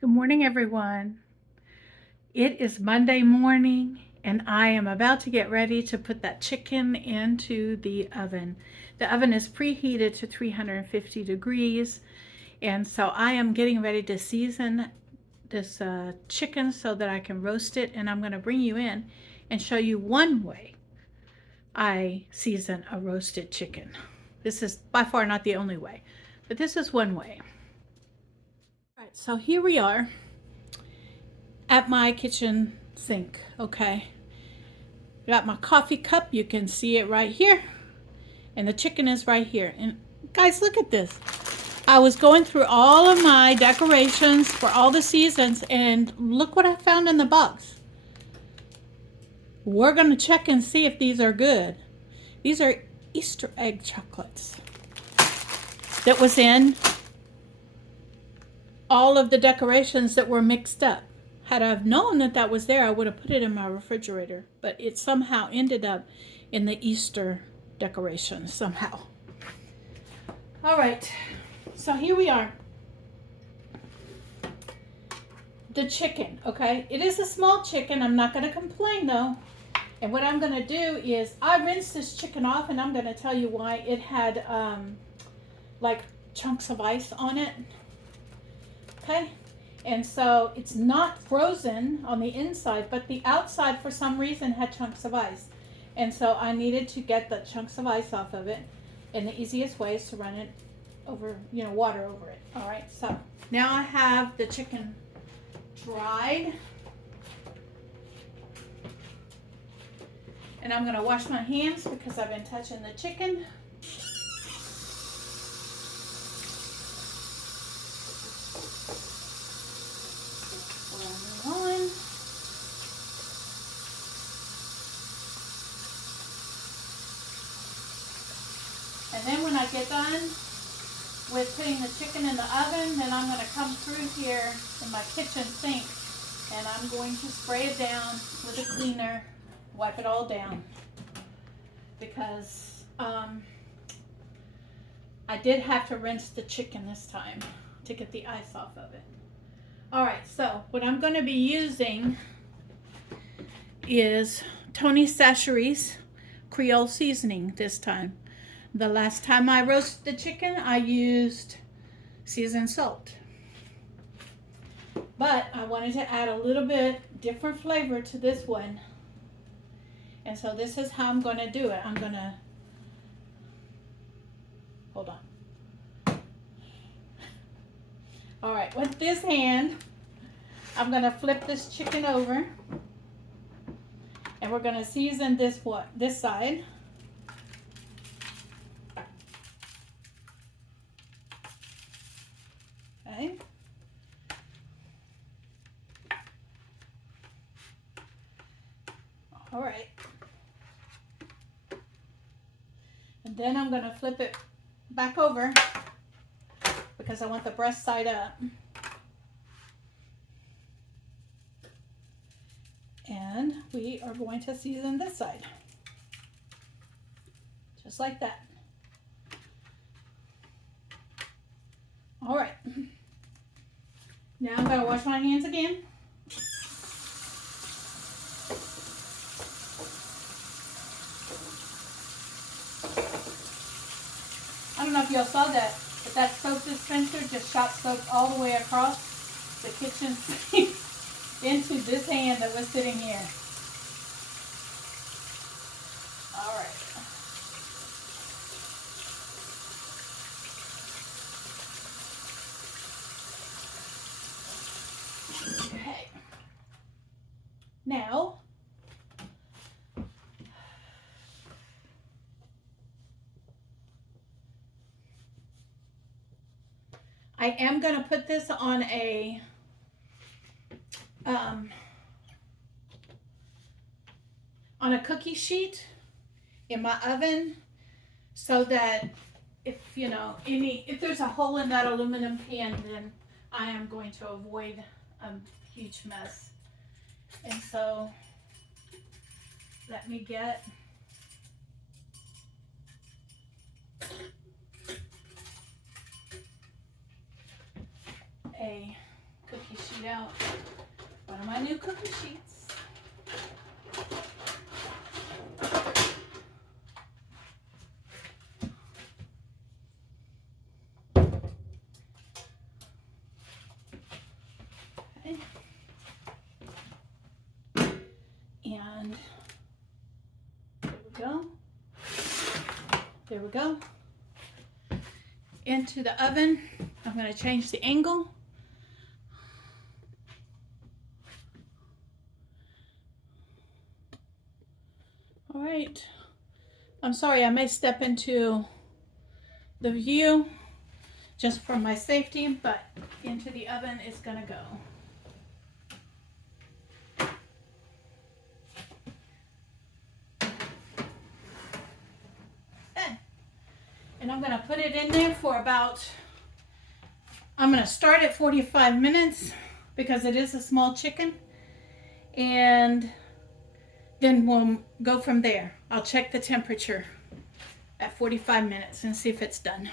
Good morning, everyone. It is Monday morning, and I am about to get ready to put that chicken into the oven. The oven is preheated to 350 degrees, and so I am getting ready to season this chicken so that I can roast it, and I'm going to bring you in and show you one way I season a roasted chicken. This is by far not the only way, but this is one way. All right, so here we are at my kitchen sink. Okay, got my coffee cup, you can see it right here, and the chicken is right here. And guys, look at this. I was going through all of my decorations for all the seasons, and look what I found in the box. We're going to check and see if these are good. These are Easter egg chocolates that was in all of the decorations that were mixed up. Had I known that that was there, I would have put it in my refrigerator, but it somehow ended up in the Easter decorations somehow. All right, so here we are. The chicken, okay? It is a small chicken. I'm not going to complain though. And what I'm going to do is I rinsed this chicken off, and I'm going to tell you why. It had like chunks of ice on it. Okay? And so it's not frozen on the inside, but the outside for some reason had chunks of ice. And so I needed to get the chunks of ice off of it. And the easiest way is to run it over, water over it. All right, so now I have the chicken dried. And I'm gonna wash my hands because I've been touching the chicken. And then when I get done with putting the chicken in the oven, then I'm going to come through here in my kitchen sink, and I'm going to spray it down with a cleaner, wipe it all down, because I did have to rinse the chicken this time to get the ice off of it. All right, so what I'm going to be using is Tony Chachere's Creole seasoning this time. The last time I roasted the chicken, I used seasoned salt. But I wanted to add a little bit different flavor to this one. And so this is how I'm going to do it. I'm going to, hold on. All right, with this hand, I'm going to flip this chicken over. And we're going to season this side. Okay. All right. And then I'm going to flip it back over because I want the breast side up. And we are going to season this side. Just like that. All right. Now I'm going to wash my hands again. I don't know if y'all saw that, but that soap dispenser just shot soap all the way across the kitchen sink into this hand that was sitting here. All right. Okay. Now, I am going to put this on a cookie sheet in my oven so that if there's a hole in that aluminum pan, then I am going to avoid a huge mess. And so let me get a cookie sheet. sheet out. One of my new cookie sheets. Okay. And there we go. There we go. Into the oven. I'm going to change the angle. All right. I'm sorry, I may step into the view just for my safety, but into the oven it's going to go. And I'm going to put it in there for about, I'm going to start at 45 minutes because it is a small chicken. And then we'll go from there. I'll check the temperature at 45 minutes and see if it's done.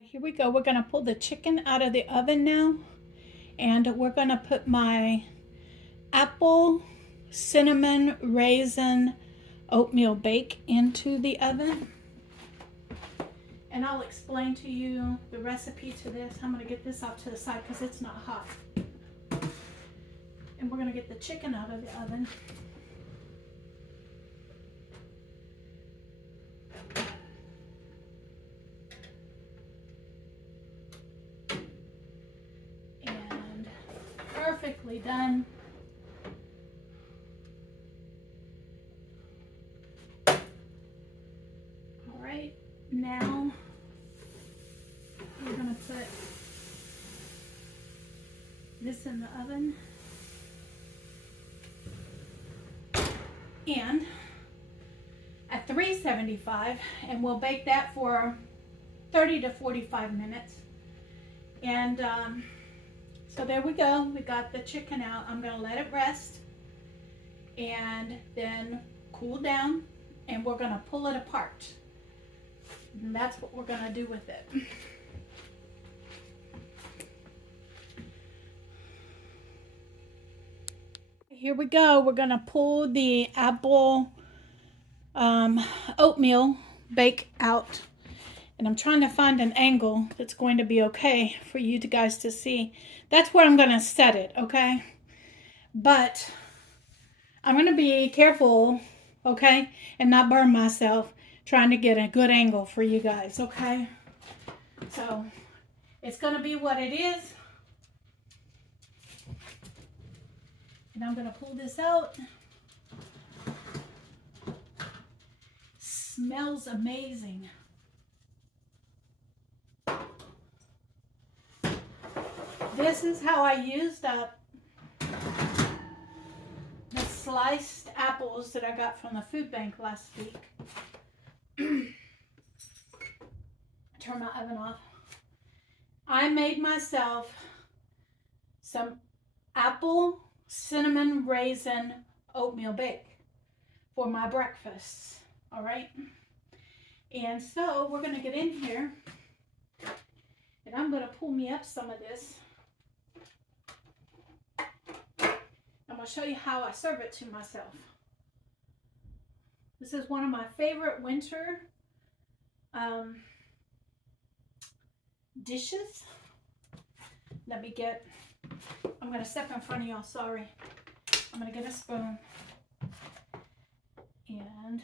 Here we go. We're going to pull the chicken out of the oven now. And we're going to put my apple, cinnamon, raisin, oatmeal bake into the oven. And I'll explain to you the recipe to this. I'm going to get this off to the side because it's not hot. And we're going to get the chicken out of the oven. And perfectly done. All right, now we're going to put this in the oven. And at 375, and we'll bake that for 30 to 45 minutes. And so there we go. We got the chicken out. I'm going to let it rest and then cool down, and we're going to pull it apart. And that's what we're going to do with it. Here we go. We're going to pull the apple oatmeal bake out. And I'm trying to find an angle that's going to be okay for you guys to see. That's where I'm going to set it, okay? But I'm going to be careful, okay? And not burn myself trying to get a good angle for you guys, okay? So it's going to be what it is. And I'm going to pull this out. Smells amazing. This is how I used up the sliced apples that I got from the food bank last week. Turn my oven off. I made myself some apple, cinnamon, raisin, oatmeal bake for my breakfast. All right. And so we're going to get in here and I'm going to pull me up some of this. I'm going to show you how I serve it to myself. This is one of my favorite winter dishes. Let me get, I'm going to step in front of y'all, sorry. I'm going to get a spoon. And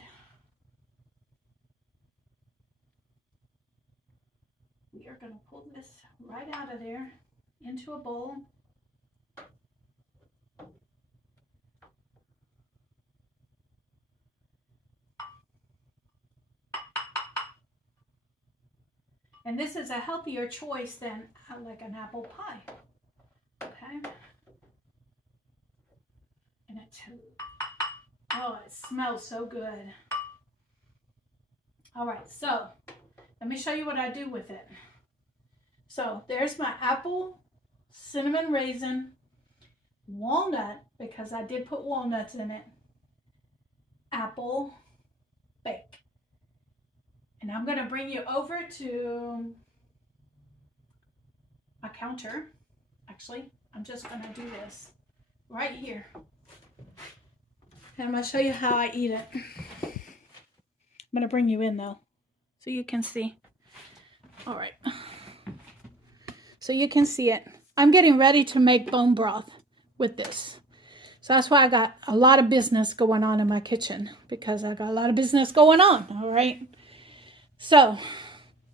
we are going to pull this right out of there into a bowl. And this is a healthier choice than like an apple pie. Okay. And oh, it smells so good. All right, so let me show you what I do with it. So there's my apple, cinnamon raisin, walnut, because I did put walnuts in it, apple bake. And I'm going to bring you over to counter. Actually, I'm just going to do this right here. And I'm going to show you how I eat it. I'm going to bring you in though, so you can see. All right. So you can see it. I'm getting ready to make bone broth with this. So that's why I got a lot of business going on in my kitchen, because I got a lot of business going on, all right? So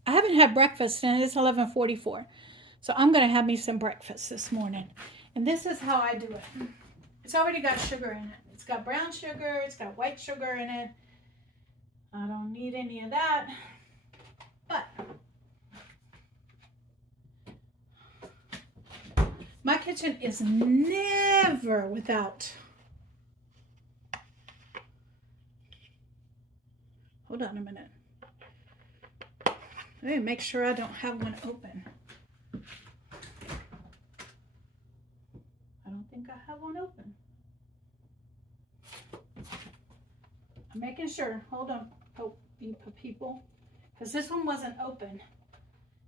I haven't had breakfast and it's 11:44. So I'm going to have me some breakfast this morning. And this is how I do it. It's already got sugar in it. It's got brown sugar. It's got white sugar in it. I don't need any of that. But my kitchen is never without. Hold on a minute. Let me make sure I don't have one open. I don't think I have one open. I'm making sure. Hold on, people, because this one wasn't open,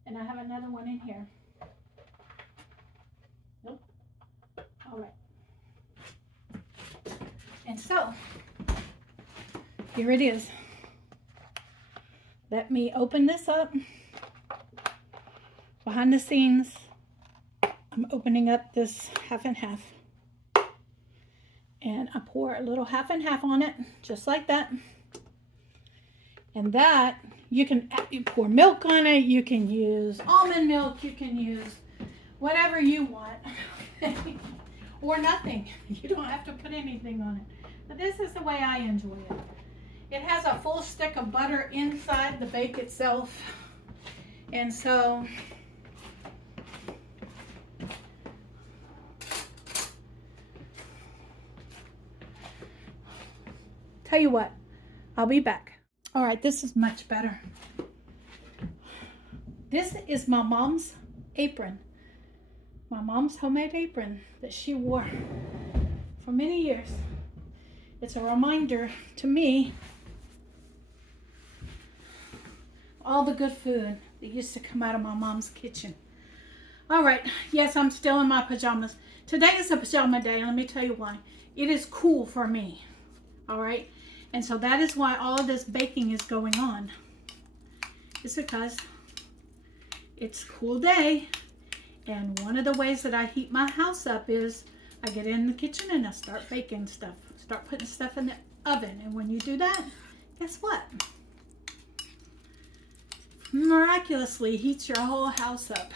and I have another one in here. Nope. All right. And so here it is. Let me open this up. Behind the scenes, I'm opening up this half and half. And I pour a little half and half on it, just like that. And that, you pour milk on it, you can use almond milk, you can use whatever you want. Or nothing. You don't have to put anything on it. But this is the way I enjoy it. It has a full stick of butter inside the bake itself. And so tell you what, I'll be back. All right, this is much better. This is my mom's apron. My mom's homemade apron that she wore for many years. It's a reminder to me all the good food that used to come out of my mom's kitchen. All right, yes, I'm still in my pajamas. Today is a pajama day, and let me tell you why. It is cool for me, all right? And so that is why all of this baking is going on. It's because it's a cool day, and one of the ways that I heat my house up is I get in the kitchen and I start baking stuff. Start putting stuff in the oven, and when you do that, guess what? Miraculously heats your whole house up.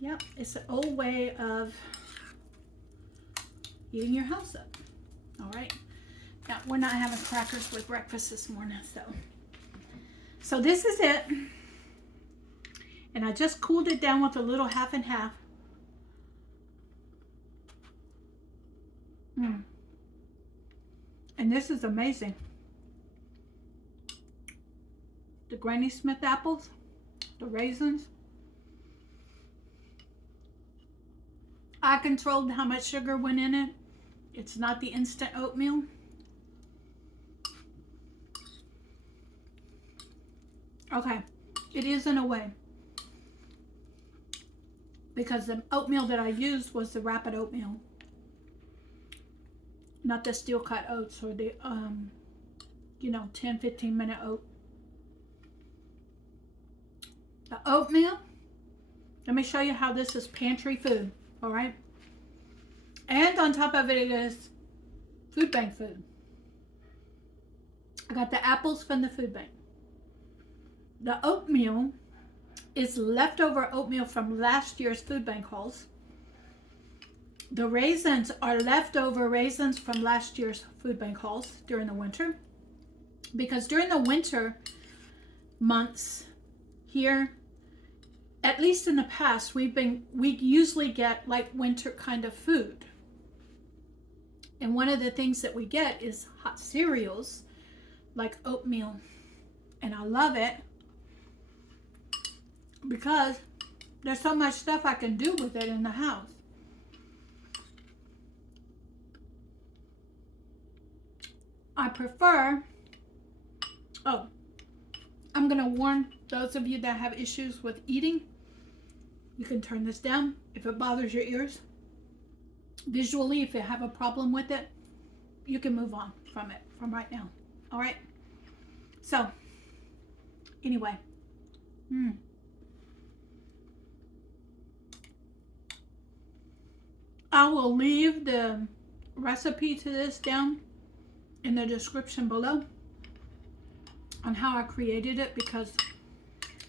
Yep, it's an old way of heating your house up. All right. Now, we're not having crackers with breakfast this morning, so this is it. And I just cooled it down with a little half and half. And this is amazing. The Granny Smith apples, the raisins. I controlled how much sugar went in it. It's not the instant oatmeal. Okay, it is in a way. Because the oatmeal that I used was the rapid oatmeal. Not the steel cut oats or the, 10, 15 minute oat. The oatmeal, let me show you how this is pantry food, all right? And on top of it, it is food bank food. I got the apples from the food bank. The oatmeal is leftover oatmeal from last year's food bank hauls. The raisins are leftover raisins from last year's food bank hauls during the winter. Because during the winter months here, at least in the past, we usually get like winter kind of food. And one of the things that we get is hot cereals like oatmeal. And I love it because there's so much stuff I can do with it in the house. I'm going to warn those of you that have issues with eating. You can turn this down if it bothers your ears. Visually, if you have a problem with it, you can move on from it from right now. All right? So, anyway. I will leave the recipe to this down in the description below on how I created it, because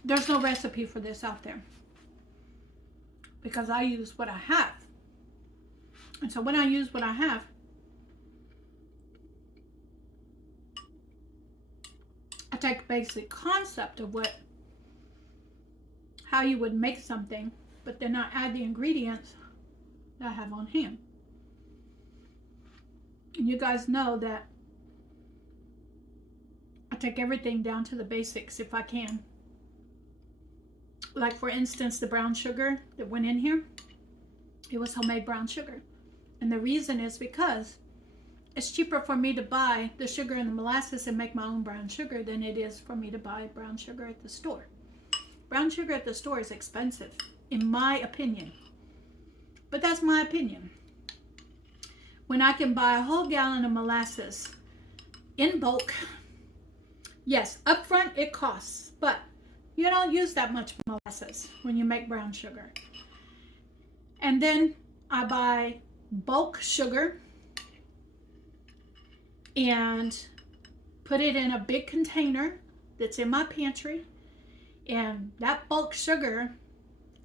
there's no recipe for this out there, because I use what I have. And so when I use what I have, I take basic concept of how you would make something, but then I add the ingredients that I have on hand. And you guys know that I take everything down to the basics if I can. Like, for instance, the brown sugar that went in here, it was homemade brown sugar. And the reason is because it's cheaper for me to buy the sugar and the molasses and make my own brown sugar than it is for me to buy brown sugar at the store. Brown sugar at the store is expensive, in my opinion. But that's my opinion. When I can buy a whole gallon of molasses in bulk, yes, up front it costs, but you don't use that much molasses when you make brown sugar. And then I buy bulk sugar and put it in a big container that's in my pantry, and that bulk sugar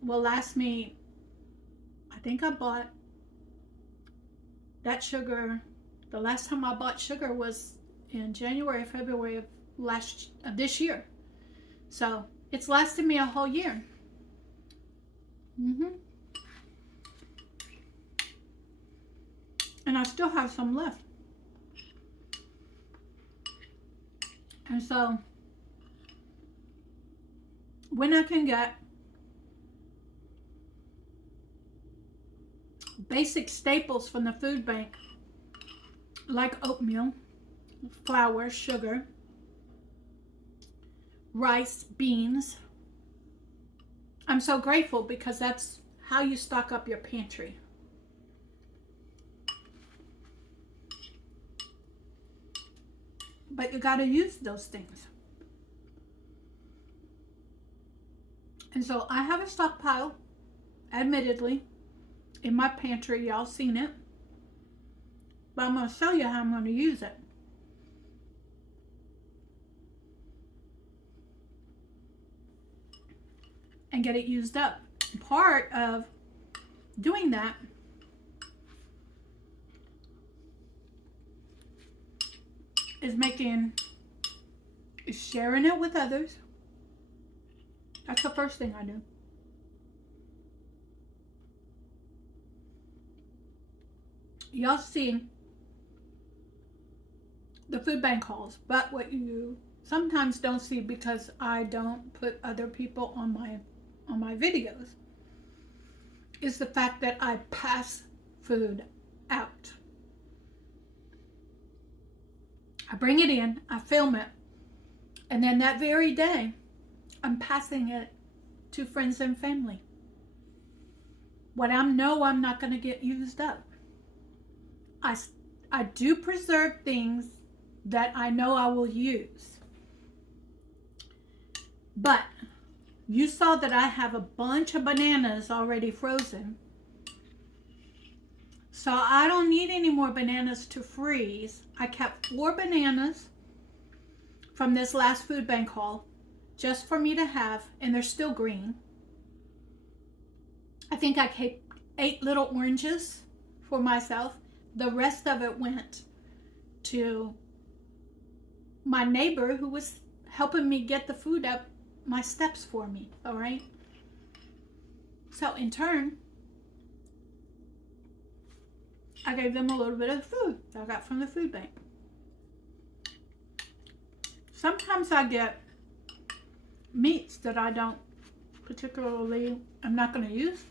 will last me, I think I bought that sugar, the last time I bought sugar was in January, February of this year. So it's lasted me a whole year. And I still have some left. And so when I can get basic staples from the food bank, like oatmeal, flour, sugar, rice, beans, I'm so grateful, because that's how you stock up your pantry. But you got to use those things. And so I have a stockpile, admittedly, in my pantry. Y'all seen it. But I'm going to show you how I'm going to use it. And get it used up. Part of doing that is sharing it with others. That's the first thing I do. Y'all see the food bank hauls, but what you sometimes don't see, because I don't put other people on my videos, is the fact that I pass food out. I bring it in, I film it, and then that very day, I'm passing it to friends and family. What I know I'm not going to get used up. I do preserve things that I know I will use. But you saw that I have a bunch of bananas already frozen. So I don't need any more bananas to freeze. I kept 4 bananas from this last food bank haul just for me to have, and they're still green. I think I kept 8 little oranges for myself. The rest of it went to my neighbor who was helping me get the food up my steps for me, all right? So in turn, I gave them a little bit of food that I got from the food bank. Sometimes I get meats that I don't particularly, I'm not going to use.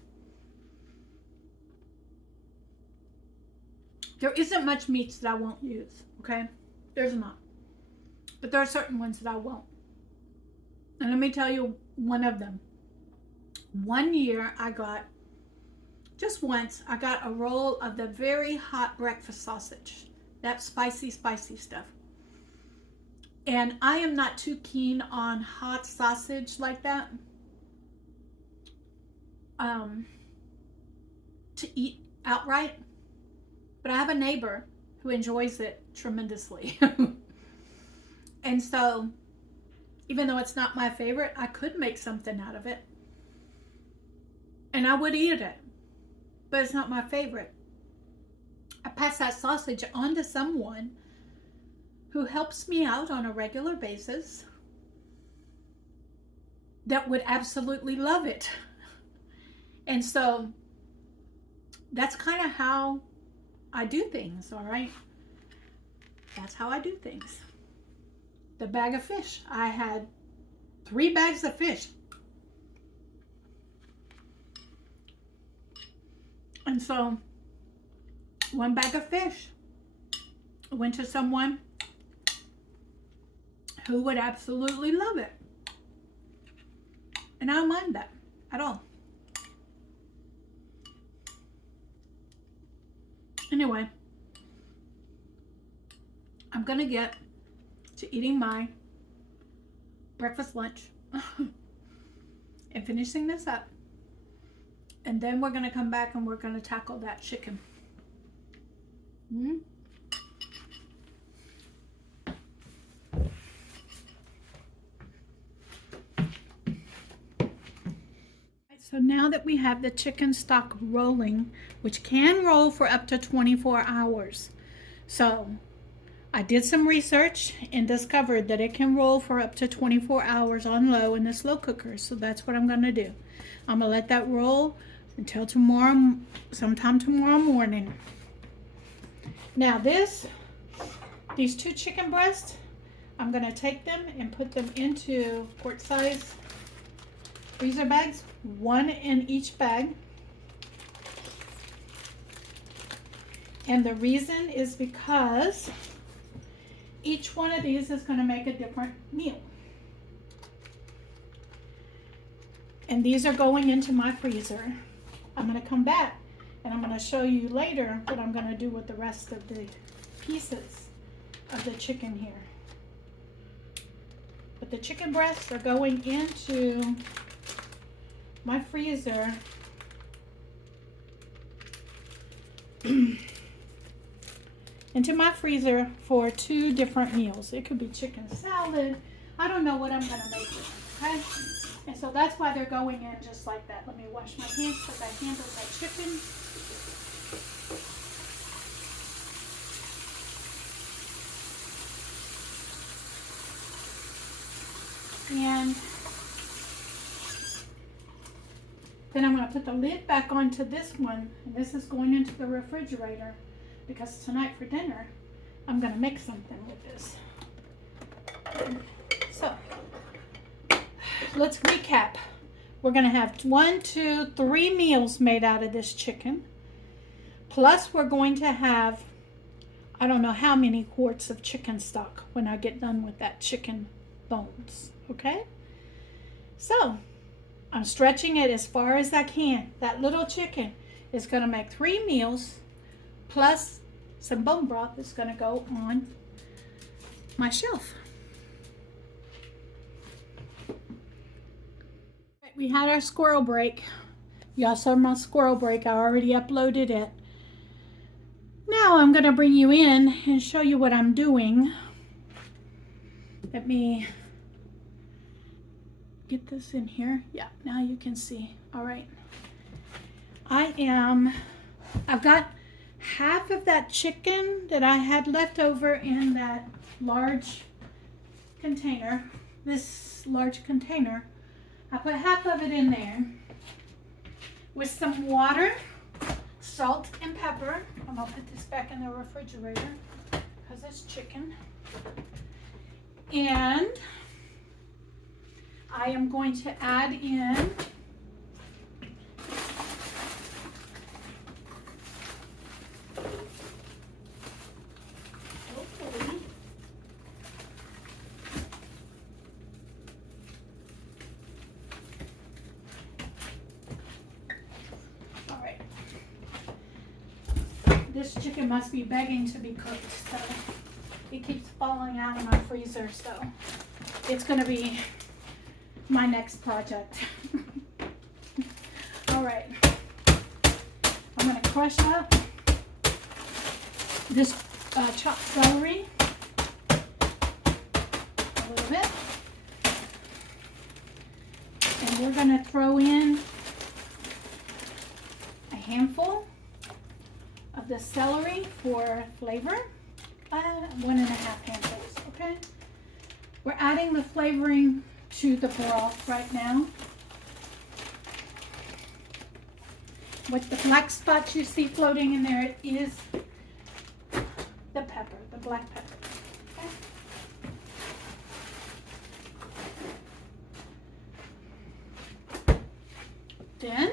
There isn't much meats that I won't use, okay? There's not. But there are certain ones that I won't. And let me tell you one of them. One year I got, just once, I got a roll of the very hot breakfast sausage. That spicy, spicy stuff. And I am not too keen on hot sausage like that to eat outright. But I have a neighbor who enjoys it tremendously. And so, even though it's not my favorite, I could make something out of it. And I would eat it. But it's not my favorite. I pass that sausage on to someone who helps me out on a regular basis that would absolutely love it. And so that's kind of how I do things, all right? That's how I do things. The bag of fish. I had 3 bags of fish. And so 1 bag of fish went to someone who would absolutely love it. And I don't mind that at all. Anyway, I'm gonna get to eating my breakfast lunch and finishing this up. And then we're gonna come back and we're gonna tackle that chicken. So now that we have the chicken stock rolling, which can roll for up to 24 hours. So I did some research and discovered that it can roll for up to 24 hours on low in the slow cooker. So that's what I'm going to do. I'm going to let that roll until tomorrow, sometime tomorrow morning. Now these 2 chicken breasts, I'm going to take them and put them into quart size freezer bags, 1 in each bag. And the reason is because each one of these is going to make a different meal. And these are going into my freezer. I'm going to come back and I'm going to show you later what I'm going to do with the rest of the pieces of the chicken here. But the chicken breasts are going into my freezer for 2 different meals. It could be chicken salad. I don't know what I'm going to make with them, okay? And so that's why they're going in just like that. Let me wash my hands because I handled that chicken. And then I'm going to put the lid back onto this one, and this is going into the refrigerator because tonight for dinner I'm going to make something with this. So let's recap. We're going to have 1, 2, 3 meals made out of this chicken. Plus we're going to have, I don't know how many quarts of chicken stock when I get done with that chicken bones. Okay? So I'm stretching it as far as I can. That little chicken is going to make 3 meals plus some bone broth that's going to go on my shelf. We had our squirrel break. Y'all saw my squirrel break. I already uploaded it. Now I'm going to bring you in and show you what I'm doing. Let me get this in here. Yeah, now you can see. All right. I've got half of that chicken that I had left over in that large container. This large container. I put half of it in there with some water, salt, and pepper. I'm going to put this back in the refrigerator because it's chicken. And I am going to add in This chicken must be begging to be cooked, so it keeps falling out of my freezer, so it's gonna be my next project. All right, I'm gonna crush up this chopped celery a little bit, and we're gonna throw in a handful of the celery for flavor, 1.5 handfuls, okay? We're adding the flavoring to the broth right now. With the black spots you see floating in there, it is the pepper, the black pepper, okay? Then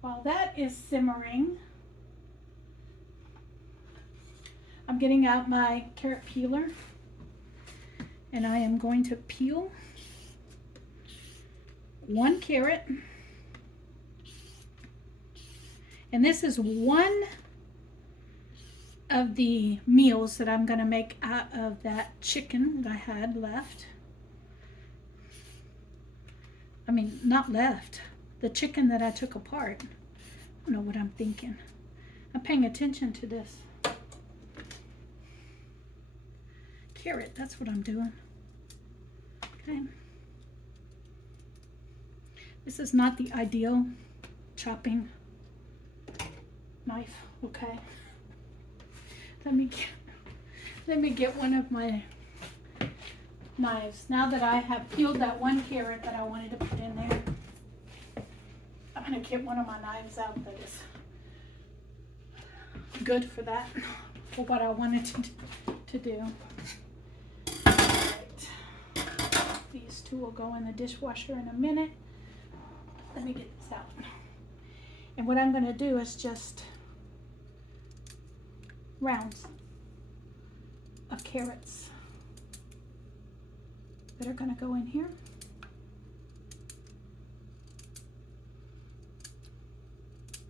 while that is simmering, I'm getting out my carrot peeler, and I am going to peel 1 carrot. And this is one of the meals that I'm going to make out of that chicken that I had left. I mean, not left. The chicken that I took apart. I don't know what I'm thinking. I'm paying attention to this. Carrot, that's what I'm doing. Okay. This is not the ideal chopping knife, okay? Let me get one of my knives. Now that I have peeled that 1 carrot that I wanted to put in there, I'm gonna get one of my knives out that is good for that, for what I wanted to do. All right. These two will go in the dishwasher in a minute. Let me get this out. And what I'm gonna do is just rounds of carrots that are gonna go in here.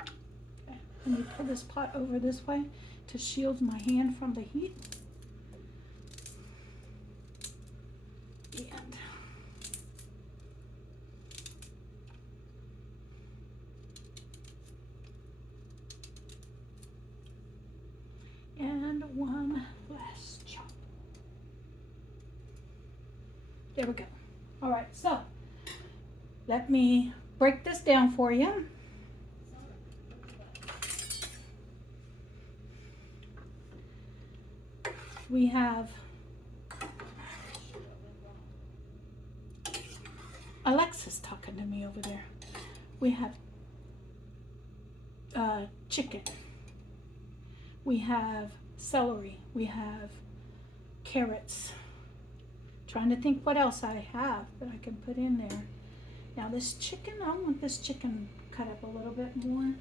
Okay, let me pull this pot over this way to shield my hand from the heat. And one last chop. There we go. All right, so let me break this down for you. We have Alexa's talking to me over there. We have chicken. We have celery. We have carrots. Trying to think what else I have that I can put in there. Now this chicken, I want this chicken cut up a little bit more.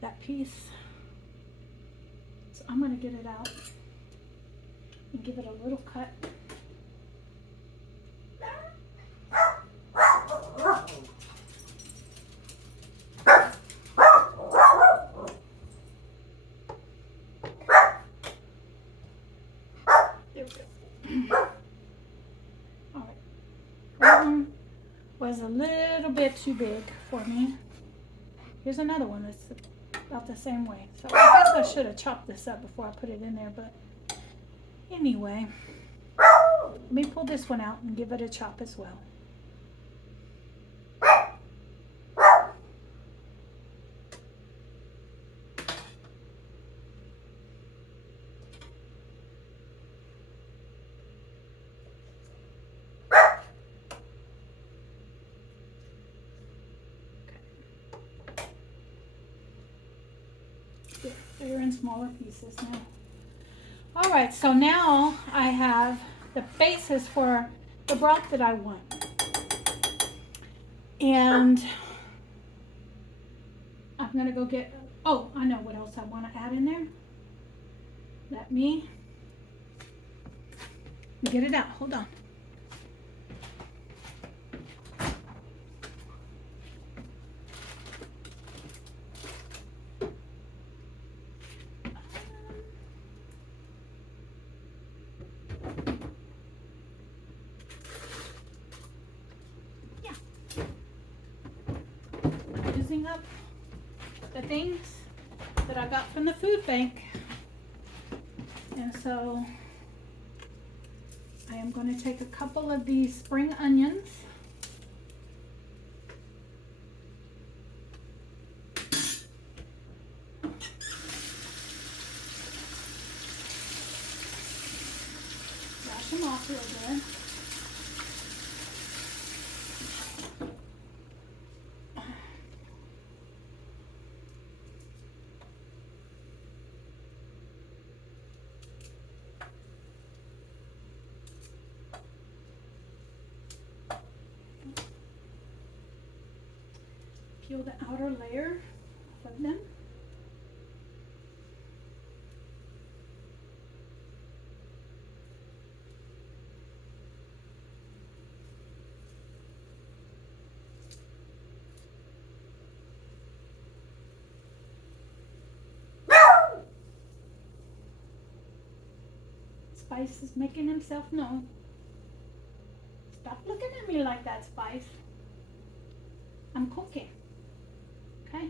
That piece. So I'm gonna get it out and give it a little cut. Was a little bit too big for me. Here's another one that's about the same way. So I guess I should have chopped this up before I put it in there, but anyway, let me pull this one out and give it a chop as well. They're in smaller pieces now. All right, so now I have the basis for the broth that I want. And I'm gonna go get, oh, I know what else I want to add in there. Let me get it out, hold on. picking up the things that I got from the food bank. And so I am going to take a couple of these spring onions. Wash them off real good. Peel the outer layer of them. Spice is making himself known. Stop looking at me like that, Spice. I'm cooking. Okay?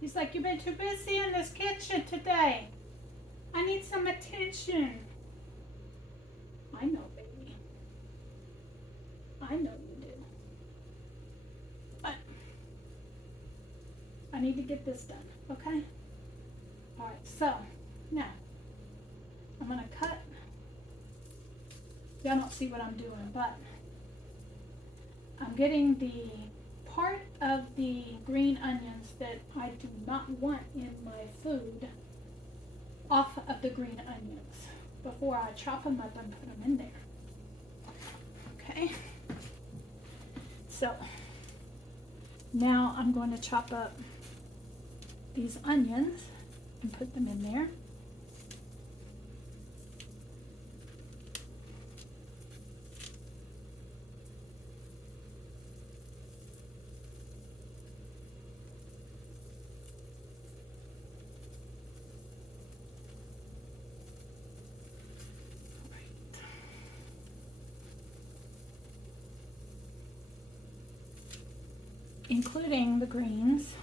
He's like, you've been too busy in this kitchen today. I need some attention. I know, baby. I know you do. But I need to get this done, okay? All right, so now I'm gonna cut. Y'all don't see what I'm doing, but I'm getting the part of the green onions that I do not want in my food off of the green onions before I chop them up and put them in there. Okay, so now I'm going to chop up these onions and put them in there. Including the greens.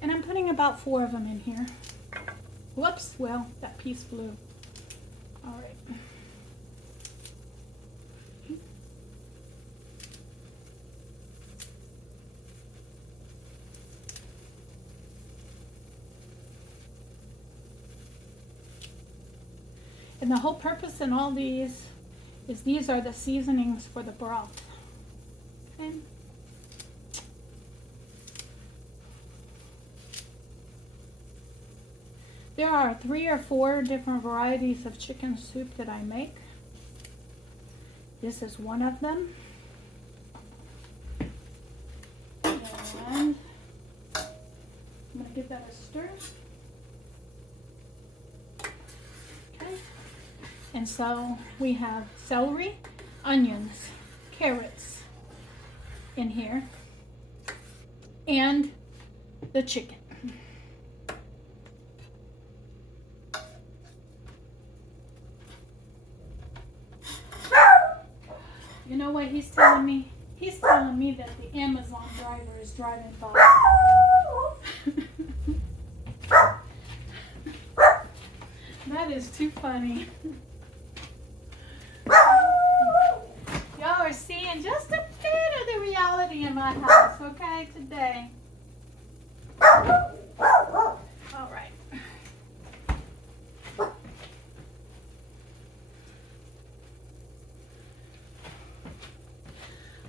And I'm putting about 4 of them in here. Whoops, well, that piece flew. All right. And the whole purpose in all these is these are the seasonings for the broth. Okay. There are 3 or 4 different varieties of chicken soup that I make. This is one of them. And I'm going to give that a stir. Okay. And so we have celery, onions, carrots in here, and the chicken. You know what he's telling me? He's telling me that the Amazon driver is driving by. That is too funny. Y'all are seeing just a bit of the reality in my house, okay, today. All right.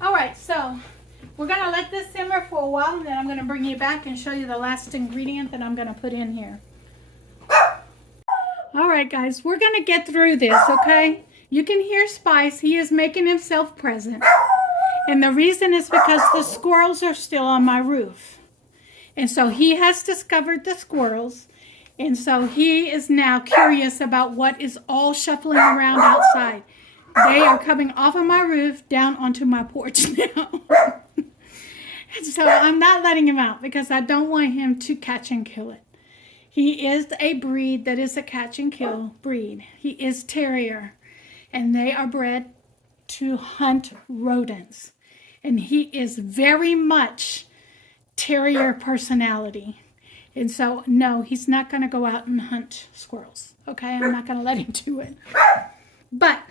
Alright, so we're going to let this simmer for a while, and then I'm going to bring you back and show you the last ingredient that I'm going to put in here. All right, guys, we're going to get through this, okay? You can hear Spice. He is making himself present. And the reason is because the squirrels are still on my roof. And so he has discovered the squirrels. And so he is now curious about what is all shuffling around outside. They are coming off of my roof down onto my porch now. And so I'm not letting him out because I don't want him to catch and kill it. He is a breed that is a catch and kill breed. He is terrier, and they are bred to hunt rodents. And he is very much terrier personality. And so, no, he's not going to go out and hunt squirrels. Okay, I'm not going to let him do it. But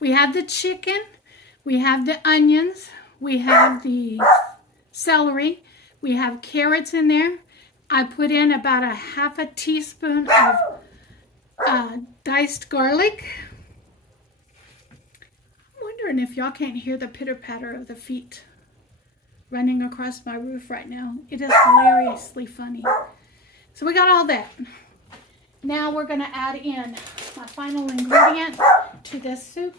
we have the chicken, we have the onions, we have the celery, we have carrots in there. I put in about a half a teaspoon of diced garlic. I'm wondering if y'all can't hear the pitter-patter of the feet running across my roof right now. It is hilariously funny. So we got all that. Now we're going to add in my final ingredient to this soup.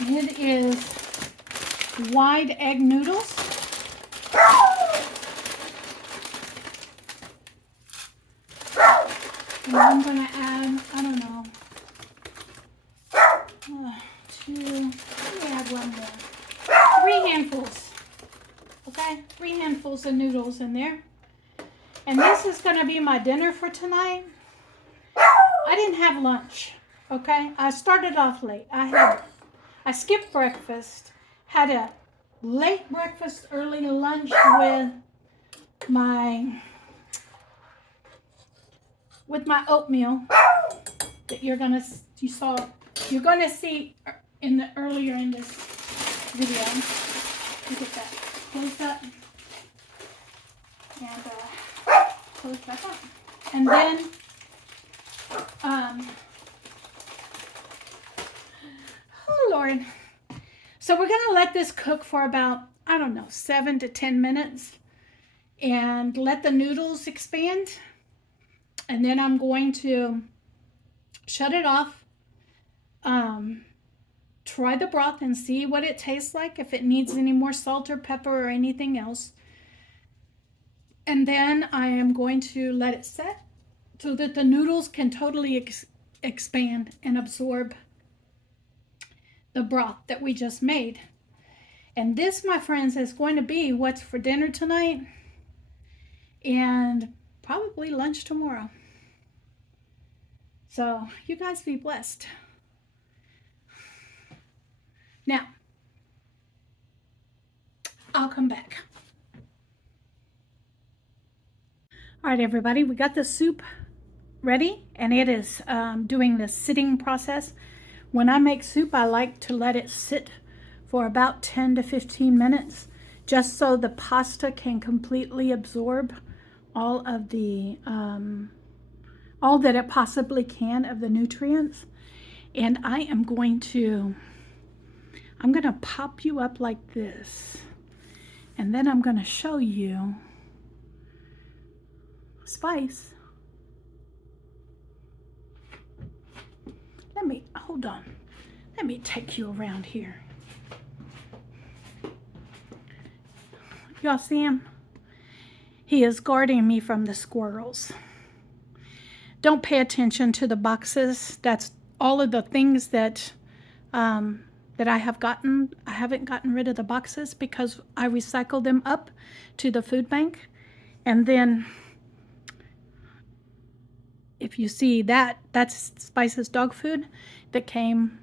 And it is wide egg noodles. And I'm going to add, I don't know, let me add one more. 3 handfuls. Okay, 3 handfuls of noodles in there. And this is going to be my dinner for tonight. I didn't have lunch. Okay, I started off late. I skipped breakfast, had a late breakfast, early lunch with my oatmeal that you're gonna see earlier in this video. Look at that. Close up and close back up, and then oh Lord. So we're going to let this cook for about, I don't know, 7 to 10 minutes and let the noodles expand. And then I'm going to shut it off, try the broth and see what it tastes like, if it needs any more salt or pepper or anything else. And then I am going to let it set so that the noodles can totally expand and absorb the broth that we just made. And this, my friends, is going to be what's for dinner tonight and probably lunch tomorrow. So you guys be blessed. Now, I'll come back. All right, everybody, we got the soup ready, and it is doing the sitting process. When I make soup, I like to let it sit for about 10 to 15 minutes, just so the pasta can completely absorb all of the, all that it possibly can of the nutrients. And I'm going to pop you up like this. And then I'm going to show you Spice. Hold on. Let me take you around here. Y'all see him? He is guarding me from the squirrels. Don't pay attention to the boxes. That's all of the things that that I have gotten. I haven't gotten rid of the boxes because I recycle them up to the food bank. And then if you see that, that's Spice's dog food that came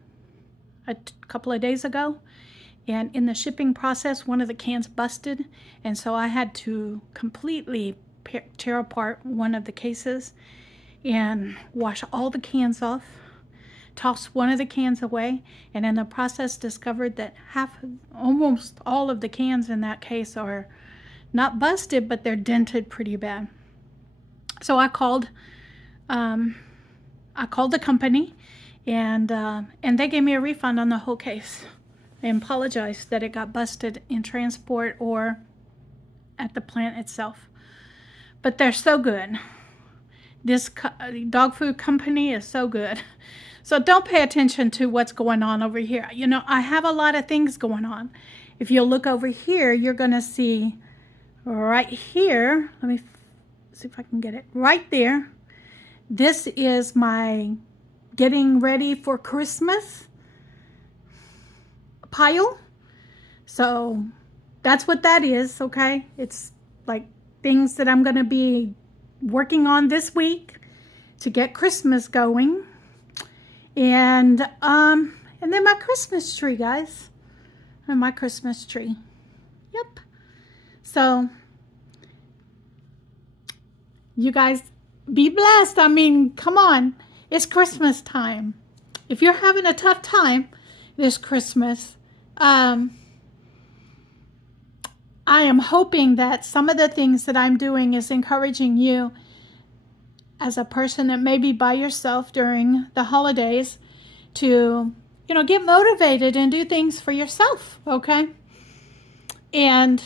a couple of days ago. And in the shipping process, one of the cans busted. And so I had to completely tear apart one of the cases and wash all the cans off, toss one of the cans away, and in the process discovered that almost all of the cans in that case are not busted, but they're dented pretty bad. So I called the company, and they gave me a refund on the whole case. I apologized that it got busted in transport or at the plant itself. But they're so good. This dog food company is so good. So don't pay attention to what's going on over here. You know, I have a lot of things going on. If you look over here, you're going to see right here. Let me see if I can get it. Right there. This is my getting ready for Christmas pile. So that's what that is, okay? It's like things that I'm going to be working on this week to get Christmas going. And then my Christmas tree, guys. And my Christmas tree. Yep. So you guys be blessed. I mean, come on. It's Christmas time. If you're having a tough time this Christmas, I am hoping that some of the things that I'm doing is encouraging you as a person that may be by yourself during the holidays to, you know, get motivated and do things for yourself, okay? And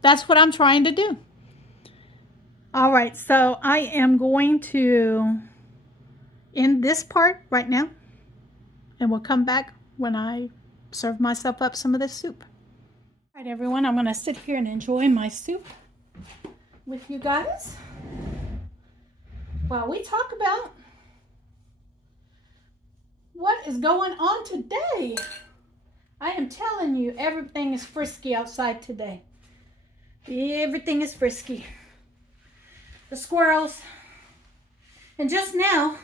that's what I'm trying to do. All right, so I am going to end this part right now, and we'll come back when I serve myself up some of this soup. All right, everyone, I'm going to sit here and enjoy my soup with you guys while we talk about what is going on today. I am telling you, everything is frisky outside today. Everything is frisky. The squirrels. And just now,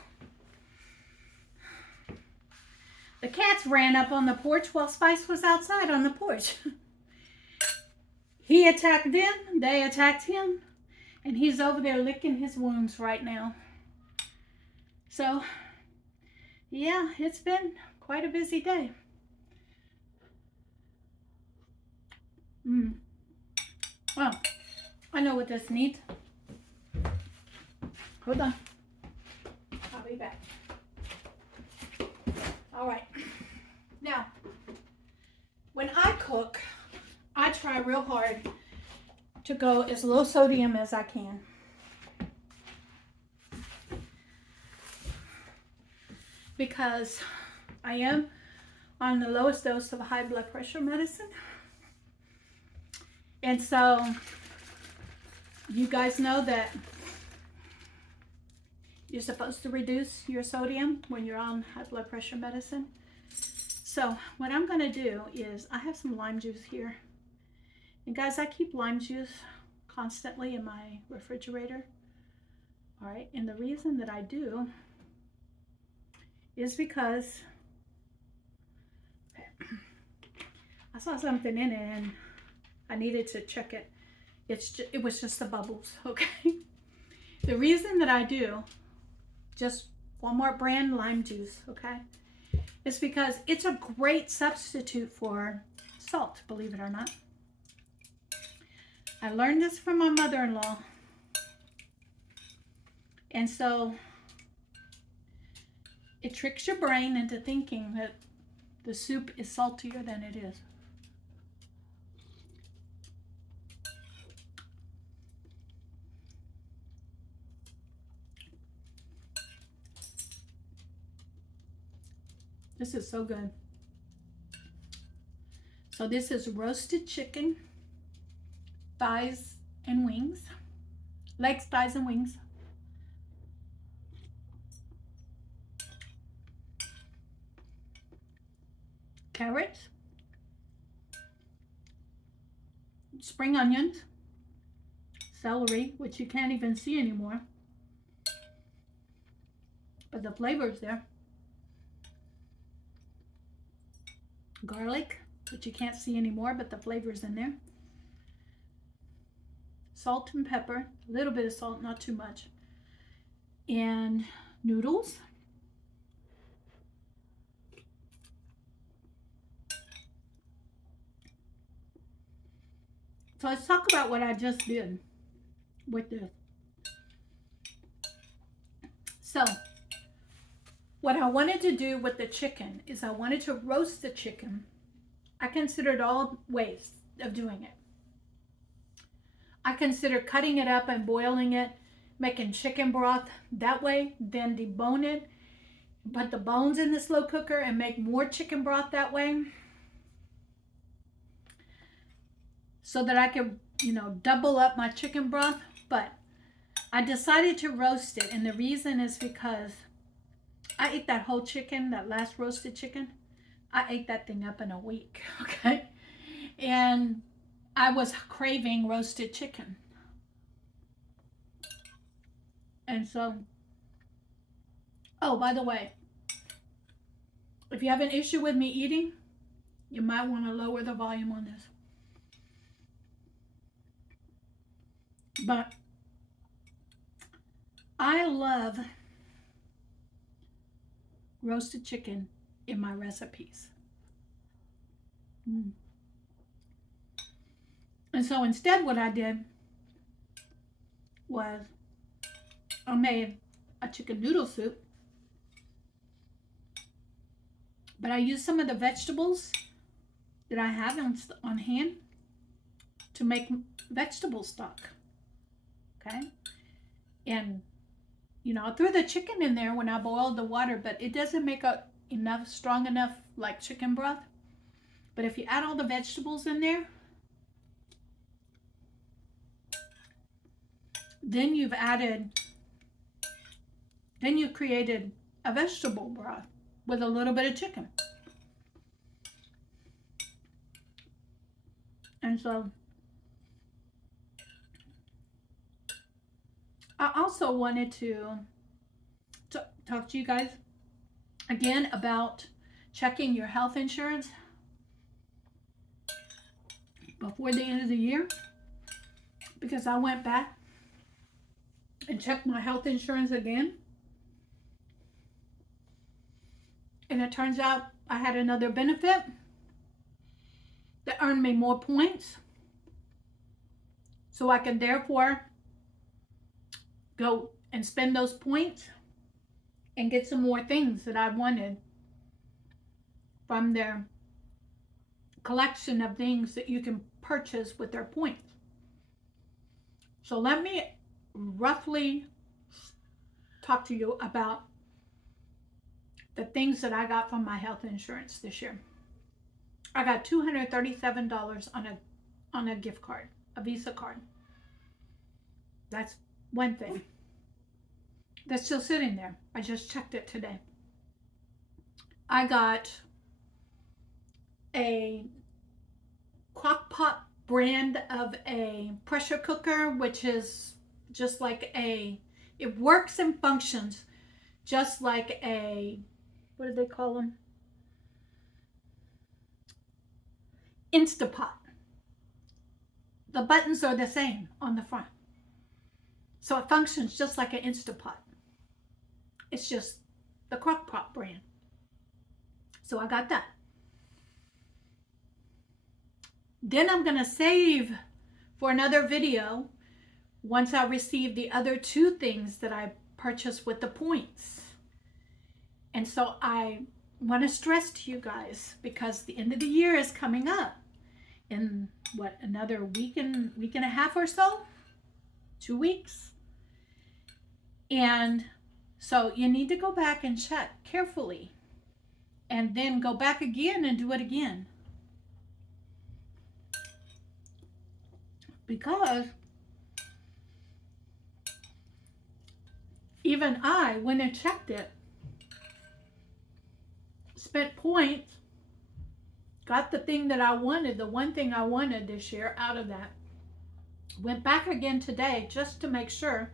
the cats ran up on the porch while Spice was outside on the porch. He attacked them, they attacked him, and he's over there licking his wounds right now. So, yeah, it's been quite a busy day. Well, I know what this needs. Hold on. I'll be back. All right. Now, when I cook, I try real hard to go as low sodium as I can. Because I am on the lowest dose of high blood pressure medicine. And so, you guys know that you're supposed to reduce your sodium when you're on high blood pressure medicine. So what I'm going to do is, I have some lime juice here. And guys, I keep lime juice constantly in my refrigerator. All right, and the reason that I do is because I saw something in it and I needed to check it. It was just the bubbles, okay? The reason that I do just Walmart brand lime juice, okay, is because it's a great substitute for salt, believe it or not. I learned this from my mother-in-law. And so it tricks your brain into thinking that the soup is saltier than it is. This is so good. So this is roasted chicken, thighs and wings, legs, thighs and wings. Carrots, spring onions, celery, which you can't even see anymore, but the flavor is there. Garlic, which you can't see anymore, but the flavor's in there. Salt and pepper, a little bit of salt, not too much. And noodles. So let's talk about what I just did with this. So what I wanted to do with the chicken is I wanted to roast the chicken. I considered all ways of doing it. I consider cutting it up and boiling it, making chicken broth that way, then debone it, put the bones in the slow cooker and make more chicken broth that way, so that I could, double up my chicken broth. But I decided to roast it, and the reason is because I ate that whole chicken, that last roasted chicken. I ate that thing up in a week, okay? And I was craving roasted chicken. And so, oh, by the way, if you have an issue with me eating, you might want to lower the volume on this. But I love roasted chicken in my recipes. And so instead what I did was I made a chicken noodle soup, but I used some of the vegetables that I have on hand to make vegetable stock. Okay? And I threw the chicken in there when I boiled the water, but it doesn't make strong enough like chicken broth. But if you add all the vegetables in there, then you've created a vegetable broth with a little bit of chicken. And so I also wanted to talk to you guys again about checking your health insurance before the end of the year, because I went back and checked my health insurance again, and it turns out I had another benefit that earned me more points, so I can therefore go and spend those points and get some more things that I wanted from their collection of things that you can purchase with their points. So let me roughly talk to you about the things that I got from my health insurance this year. I got $237 on a gift card, a Visa card. That's one thing. That's still sitting there. I just checked it today. I got a Crock-Pot brand of a pressure cooker, which is just like it works and functions just like what do they call them? Instapot. The buttons are the same on the front. So it functions just like an Instapot. It's just the Crock-Pot brand. So I got that. Then I'm going to save for another video once I receive the other two things that I purchased with the points. And so I want to stress to you guys, because the end of the year is coming up in another week and a half or so, 2 weeks. And so you need to go back and check carefully, and then go back again and do it again. Because even I, when I checked it, spent points, got the thing that I wanted, the one thing I wanted this year out of that. Went back again today just to make sure,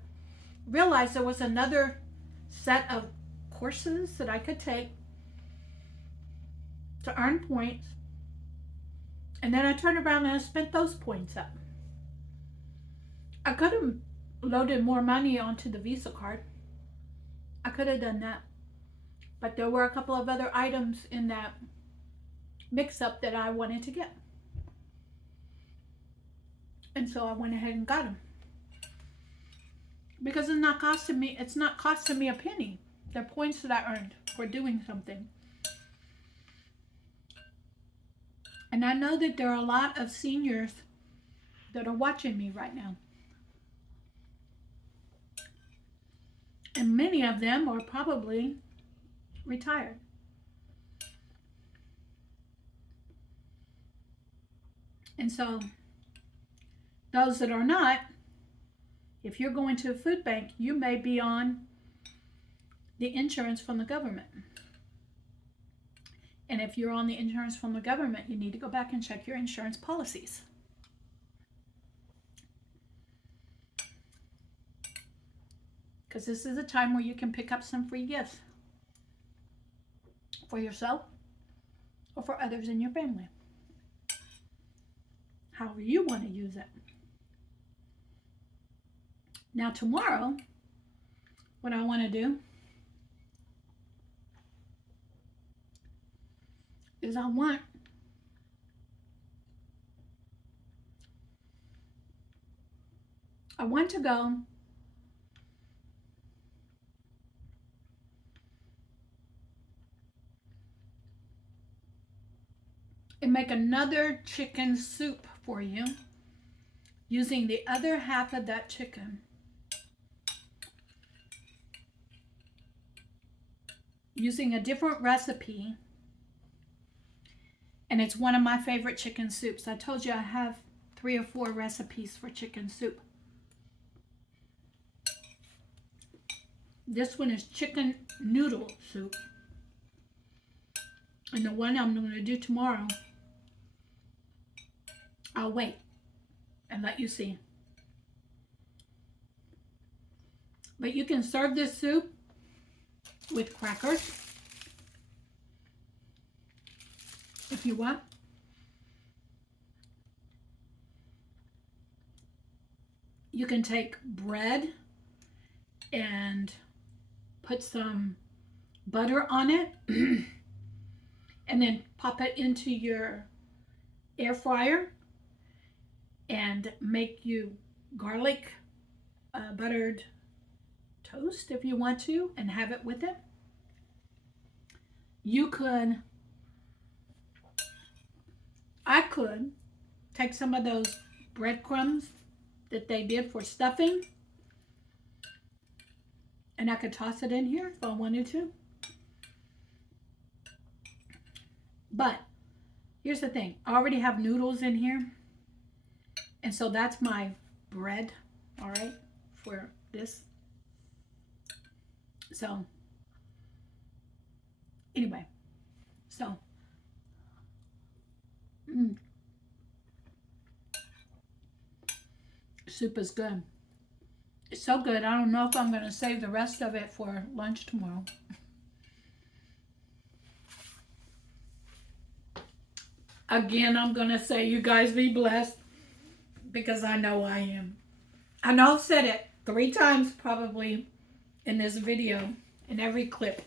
realized there was another set of courses that I could take to earn points, and then I turned around and I spent those points up. I could have loaded more money onto the Visa card. I could have done that. But there were a couple of other items in that mix-up that I wanted to get. And so I went ahead and got them. Because it's not costing me a penny. They're points that I earned for doing something. And I know that there are a lot of seniors that are watching me right now. And many of them are probably retired. And so those that are not, if you're going to a food bank, you may be on the insurance from the government. And if you're on the insurance from the government, you need to go back and check your insurance policies. Because this is a time where you can pick up some free gifts for yourself or for others in your family. However you want to use it. Now tomorrow, what I want to do is I want to go and make another chicken soup for you using the other half of that chicken. Using a different recipe. And it's one of my favorite chicken soups. I told you I have 3 or 4 recipes for chicken soup. This one is chicken noodle soup. And the one I'm going to do tomorrow, I'll wait and let you see. But you can serve this soup with crackers if you want. You can take bread and put some butter on it and then pop it into your air fryer and make you garlic buttered toast if you want to and have it with it. I could take some of those breadcrumbs that they did for stuffing and I could toss it in here if I wanted to. But here's the thing, I already have noodles in here. And so that's my bread, all right, for this. So, anyway, so, soup is good. It's so good, I don't know if I'm going to save the rest of it for lunch tomorrow. Again, I'm going to say you guys be blessed because I know I am. I know I've said it 3 times probably in this video, in every clip.